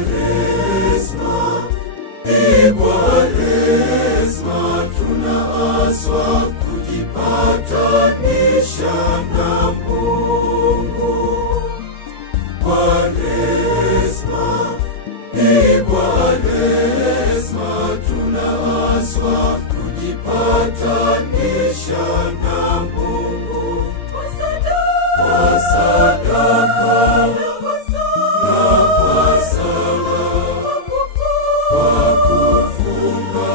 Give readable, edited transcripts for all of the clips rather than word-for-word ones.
Kwaresma, Kwaresma, tunaaswa kujipatanisha na Mungu. Kwaresma, Kwaresma, tunaaswa kujipatanisha na Mungu. Kwa sadaka na kwa sala, kwa kufunga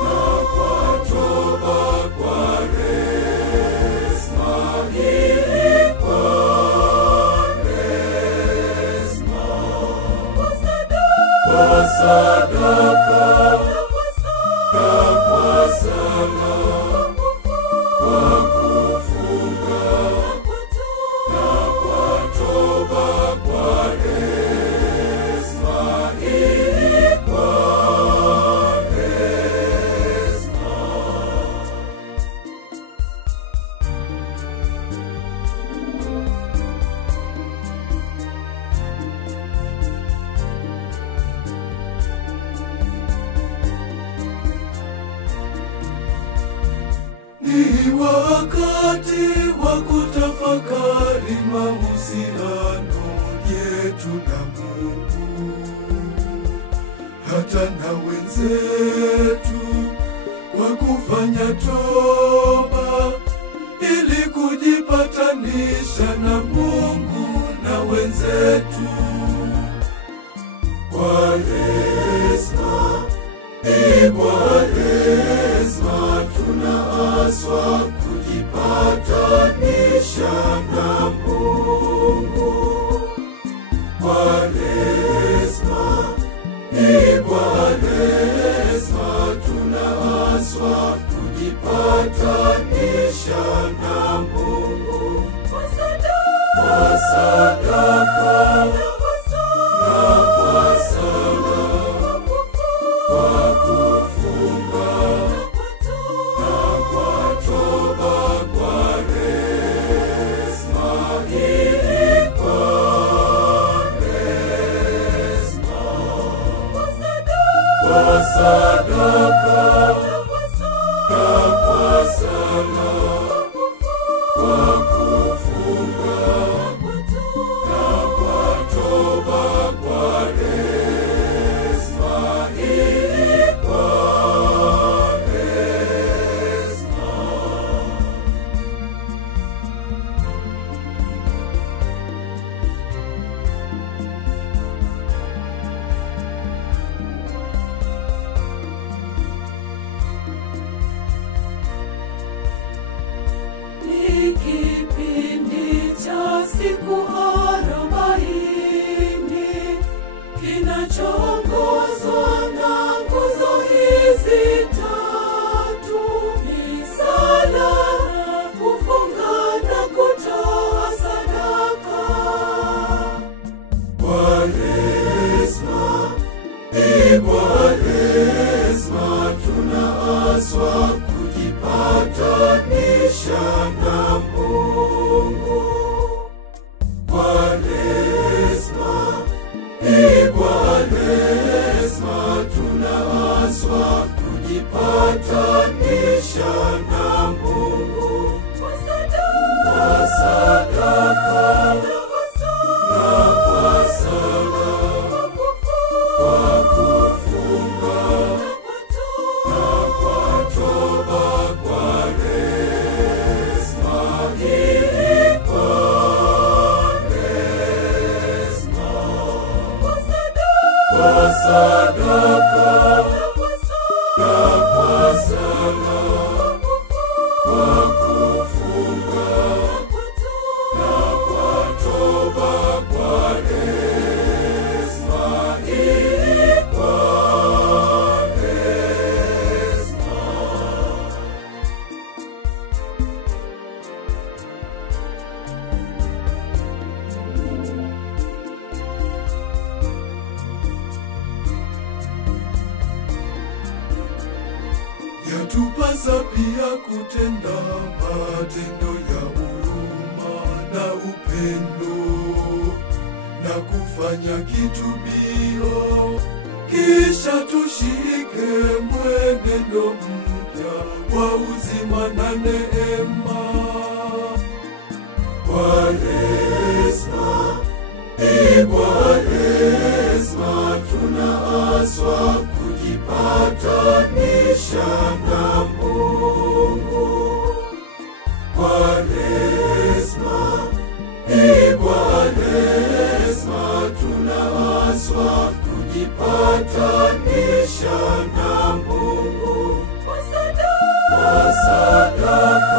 na kwa toba. Kwaresma hii, Kwaresma, kwa sadaka na kwa sala, kwa kufunga na kwa toba. Kwaresma hii, Kwaresma. Ni wakati wa kutafakari mahusiano yetu na Mungu, hata na wenzetu, kwa kufanya toba ili kujipatanisha na Mungu na wenzetu. Kwaresma, Kwaresma, tunaaswa kujipatanisha na Mungu. Kwaresma, Kwaresma, tunaaswa kujipatanisha na Mungu. Kwa sadaka na kwa sala, kwa kufunga na kwa toba. Kwaresma hii, Kwaresma, kwa sadaka na kwa sala, kwa kufunga na kwa toba. Kwaresma hii, Kwaresma. Ni kipindi cha siku 40 kinachoongozwa na nguzo hizi tatu: ni sala, kufunga na kutoa sadaka. Kwaresma, Kwaresma, tunaaswa kujipatanisha na Mungu. Kwaresma, Kwaresma, tunaaswa kujipatanisha na Mungu. Kwa sadaka na kwa sala, kwa kufunga na kwa toba. Kwaresma hii, Kwaresma, kwa sadaka na kwa sala, kwa kufunga na kwa toba. Kwaresma hii, Kwaresma. Yatupasa pia kutenda matendo ya huruma na upendo, na na kufanya kitubio, kisha tushike mwenendo mpya wa uzima na neema. Kwaresma, Kwaresma, tunaaswa kujipatanisha na Mungu. Kwaresma, Kwaresma, tunaaswa kujipatanisha na Mungu. Kwa sadaka